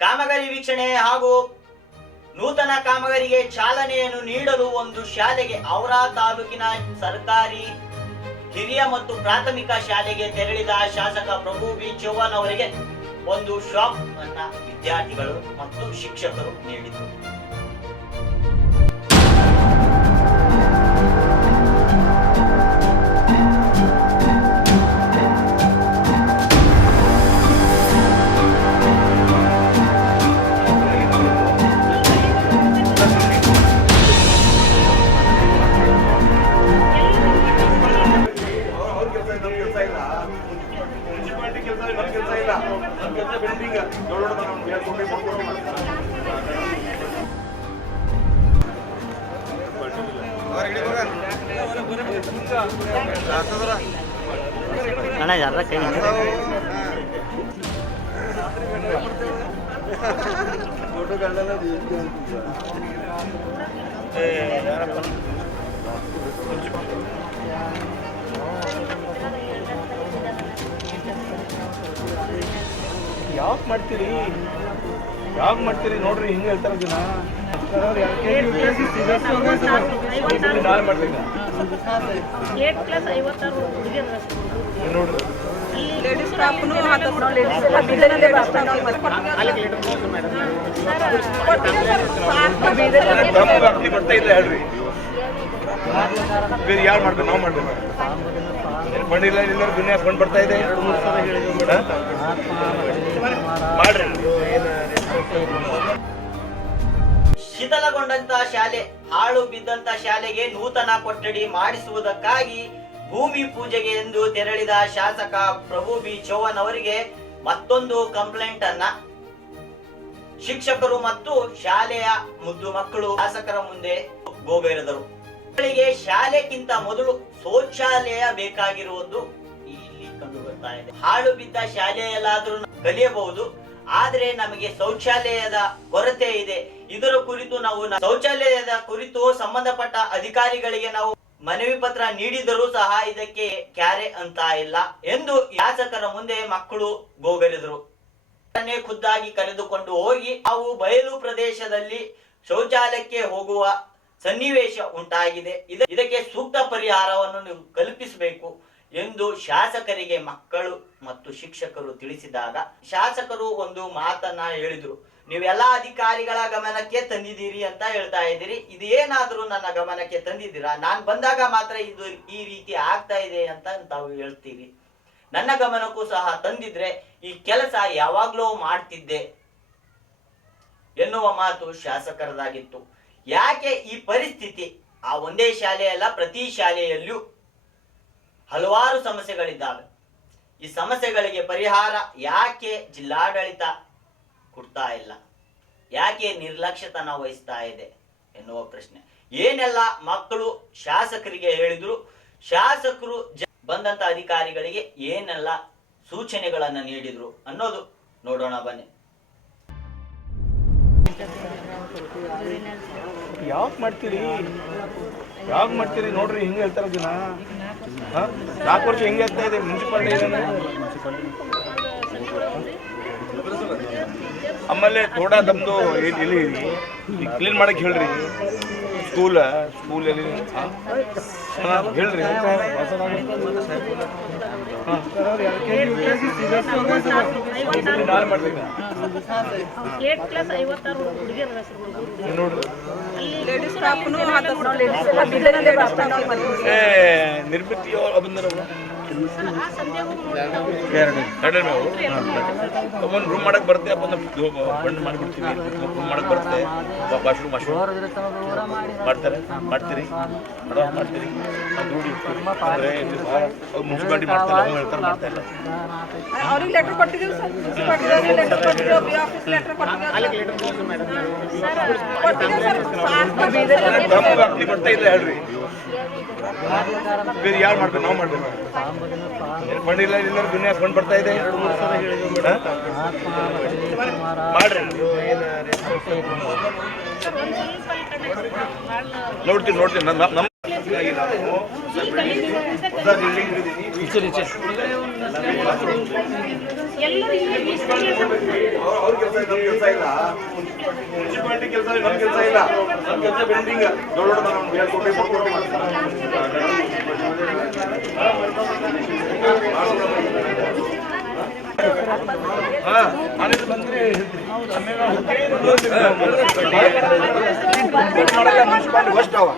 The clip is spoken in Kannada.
ಕಾಮಗಾರಿ ವೀಕ್ಷಣೆ ಹಾಗೂ ನೂತನ ಕಾಮಗಾರಿಗೆ ಚಾಲನೆಯನ್ನು ನೀಡಲು ಒಂದು ಶಾಲೆಗೆ ಔರಾ ತಾಲೂಕಿನ ಸರ್ಕಾರಿ ಹಿರಿಯ ಮತ್ತು ಪ್ರಾಥಮಿಕ ಶಾಲೆಗೆ ತೆರಳಿದ ಶಾಸಕ ಪ್ರಭು ಬಿ ಚೌಹಾಣ್ ಅವರಿಗೆ ಒಂದು ಶಾಪ್ ಅನ್ನ ವಿದ್ಯಾರ್ಥಿಗಳು ಮತ್ತು ಶಿಕ್ಷಕರು ನೀಡಿದರು. ನಮ್ಮ ಕೆಲಸ ಬಿಲ್ಡಿಂಗ್ ದೊಡ್ಡ ದೊಡ್ಡ ನಾವು ಯಾಕೆ ಮಾಡ್ತೀರಿ? ಯಾಕೆ ಮಾಡ್ತೀರಿ? ನೋಡ್ರಿ ಹಿಂಗೆ ಹೇಳ್ತಾರೆ ಜನ. ಮಾಡ್ತೀನಿ. ನೋಡ್ರಿ. ಲೇಡೀಸ್ ಸ್ಟಾಫ್ನು ಬರ್ತಾ ಇಲ್ಲ ಹೇಳ್ರಿ. ಬೇರೆ ಯಾರು ಮಾಡ್ಬೇಕು? ನಾವು ಮಾಡ್ಬೇಕು. ಬಂಡಿಲ್ಲ ಇಲ್ಲ ದುನಿಯಾ ಫಂಡ್ ಬರ್ತಾ ಇದೆ. ಹಾ? ಶಿಥಲಗೊಂಡಂತ ಶಾಲೆ, ಹಾಳು ಬಿದ್ದಂತ ಶಾಲೆಗೆ ನೂತನ ಕೊಠಡಿ ಮಾಡಿಸುವುದಕ್ಕಾಗಿ ಭೂಮಿ ಪೂಜೆಗೆ ಎಂದು ತೆರಳಿದ ಶಾಸಕ ಪ್ರಭು ಬಿ. ಚೌಹಾಣ್ ಅವರಿಗೆ ಮತ್ತೊಂದು ಕಂಪ್ಲೇಂಟ್ ಅನ್ನ. ಶಿಕ್ಷಕರು ಮತ್ತು ಶಾಲೆಯ ಮುದ್ದು ಮಕ್ಕಳು ಶಾಸಕರ ಮುಂದೆ ಗೋಬೇರೆದರು. ಮಕ್ಕಳಿಗೆ ಶಾಲೆಗಿಂತ ಮೊದಲು ಶೌಚಾಲಯ ಬೇಕಾಗಿರುವುದು ಇಲ್ಲಿ ಕಂಡು ಬರ್ತಾ ಇದೆ. ಹಾಳು ಬಿದ್ದ ಶಾಲೆಯಲ್ಲಾದ್ರೂ ಕಲಿಯಬಹುದು. ಆದ್ರೆ ನಮಗೆ ಶೌಚಾಲಯದ ಕೊರತೆ ಇದೆ. ಇದರ ಕುರಿತು ನಾವು ಶೌಚಾಲಯದ ಕುರಿತು ಸಂಬಂಧಪಟ್ಟ ಅಧಿಕಾರಿಗಳಿಗೆ ನಾವು ಮನವಿ ಪತ್ರ ನೀಡಿದರೂ ಸಹ ಇದಕ್ಕೆ ಕ್ಯಾರೆ ಅಂತ ಇಲ್ಲ ಎಂದು ಯಾಚಕರ ಮುಂದೆ ಮಕ್ಕಳು ಗೋಗರಿದರು ಖುದ್ದಾಗಿ ಕರೆದುಕೊಂಡು ಹೋಗಿ ಅವು ಬಯಲು ಪ್ರದೇಶದಲ್ಲಿ ಶೌಚಾಲಯಕ್ಕೆ ಹೋಗುವ ಸನ್ನಿವೇಶ ಉಂಟಾಗಿದೆ. ಇದ- ಇದಕ್ಕೆ ಸೂಕ್ತ ಪರಿಹಾರವನ್ನು ನೀವು ಕಲ್ಪಿಸಬೇಕು. ಎಂದು ಶಾಸಕರಿಗೆ ಮಕ್ಕಳು ಮತ್ತು ಶಿಕ್ಷಕರು ತಿಳಿಸಿದಾಗ, ಶಾಸಕರು ಒಂದು ಮಾತನ್ನ ಹೇಳಿದ್ರು. ನೀವೆಲ್ಲ ಅಧಿಕಾರಿಗಳ ಗಮನಕ್ಕೆ ತಂದಿದ್ದೀರಿ ಅಂತ ಹೇಳ್ತಾ ಇದ್ದೀರಿ. ಇದು ಏನಾದರೂ ನನ್ನ ಗಮನಕ್ಕೆ ತಂದಿದ್ದೀರಾ? ನಾನು ಬಂದಾಗ ಮಾತ್ರ ಇದು ಈ ರೀತಿ ಆಗ್ತಾ ಇದೆ ಅಂತ ತಾವು ಹೇಳ್ತೀರಿ. ನನ್ನ ಗಮನಕ್ಕೂ ಸಹ ತಂದಿದ್ರೆ, ಈ ಕೆಲಸ ಯಾವಾಗ್ಲೂ ಮಾಡ್ತಿದ್ದೆ ಎನ್ನುವ ಮಾತು ಶಾಸಕರದಾಗಿತ್ತು. ಯಾಕೆ ಈ ಪರಿಸ್ಥಿತಿ? ಆ ಒಂದೇ ಶಾಲೆಯಲ್ಲ ಪ್ರತಿ ಶಾಲೆಯಲ್ಲೂ ಹಲವಾರು ಸಮಸ್ಯೆಗಳಿದ್ದಾವೆ. ಈ ಸಮಸ್ಯೆಗಳಿಗೆ ಪರಿಹಾರ ಯಾಕೆ ಜಿಲ್ಲಾಡಳಿತ ಕೊಡ್ತಾ ಇಲ್ಲ? ಯಾಕೆ ನಿರ್ಲಕ್ಷ್ಯತನ ವಹಿಸ್ತಾ ಇದೆ ಎನ್ನುವ ಪ್ರಶ್ನೆ. ಏನೆಲ್ಲ ಮಕ್ಕಳು ಶಾಸಕರಿಗೆ ಹೇಳಿದ್ರು? ಶಾಸಕರು ಬಂದಂತ ಅಧಿಕಾರಿಗಳಿಗೆ ಏನೆಲ್ಲ ಸೂಚನೆಗಳನ್ನ ನೀಡಿದ್ರು ಅನ್ನೋದು ನೋಡೋಣ, ಬನ್ನಿ. ಯಾಕೆ ಮಾಡ್ತೀರಿ? ಯಾಕೆ ಮಾಡ್ತೀರಿ? ನೋಡ್ರಿ, ಹಿಂಗೆ ಹೇಳ್ತಾರ ಜನ? ನಾಲ್ಕು ವರ್ಷ ಹೆಂಗೆ ಆಗ್ತಾ ಇದೆ? ಮುನ್ಸಿಪಾಲ್ಟಿ ಆಮೇಲೆ ಥೋಡಾ ತಮ್ಮದು ಇಲ್ಲಿ ಕ್ಲೀನ್ ಮಾಡಕ್ಕೆ ಹೇಳ್ರಿ. ಸ್ಕೂಲ ಸ್ಕೂಲಲ್ಲಿ ಹೇಳ್ರಿ. ನೋಡ್ರಿ ನಿರ್ಮಿತಿ ಆ ಮೇವು? ಒಂದು ರೂಮ್ ಮಾಡಕ್ ಬರುತ್ತೆ ಒಂದು ಬಂಡ್ ಮಾಡ್ಬಿಡ್ತೀವಿ. ರೂಮ್ ಮಾಡಕ್ ಬರುತ್ತೆ ವಾಶ್ರೂಮ್ ವಾಶ್ರೂಮ್ ಮಾಡ್ತಾರೆ ಮಾಡ್ತೀರಿ. ಮಾಡ್ತೀರಿ. ಅದು ರೂಢಿ ಅಂದ್ರೆ ಮುನ್ಸಿಪಾಲಿಟಿ ಮಾಡ್ತಾರೆ ಅವ್ರು ಹೇಳ್ತಾರೆ ಮಾಡ್ತಾ ಇಲ್ಲ. ಅವ್ರಿಗೆ ಲೆಟರ್ ಕೊಟ್ಟಿದ್ದೀವಿ ಸರ್. ಲೆಟರ್ ಕೊಟ್ಟಿದ್ದೀವಿ ಆಫೀಸ್ ಲೆಟರ್ ಕೊಟ್ಟಿದ್ದೀವಿ. ಕೊಟ್ಟಿದ್ದೀವಿ ಸರ್. ಬರ್ತಾ ಇಲ್ಲ ಹೇಳ್ರಿ. ಬೇರೆ ಯಾರು ಮಾಡ್ಬೇಕು ನಾವು ಮಾಡ್ಬೇಕು ಬಂದಿಲ್ಲ ಎಲ್ಲರೂ ದುನಿಯಾ ಫಂಡ್ ಬರ್ತಾ ಇದೆ? ಮಾಡ್ರಿ ನೋಡ್ತೀನಿ ನೋಡ್ತೀನಿ ನಮ್ಮ ಬಿಲ್ಡಿಂಗ್ ಅವ್ರ ಕೆಲಸ ನಮ್ಮ ಕೆಲಸ ಇಲ್ಲ. ಮುನ್ಸಿಪಾಲಿಟಿ ಕೆಲಸ ನಮ್ಮ ಕೆಲಸ ಇಲ್ಲ ಕೆಲಸ ಬಿಲ್ಡಿಂಗ್ ದೊಡ್ಡ ದೊಡ್ಡ ಹಾ. ಬಂದ್ರೆ ಮುನ್ಸಿಪಾಲಿಟಿ ಅವ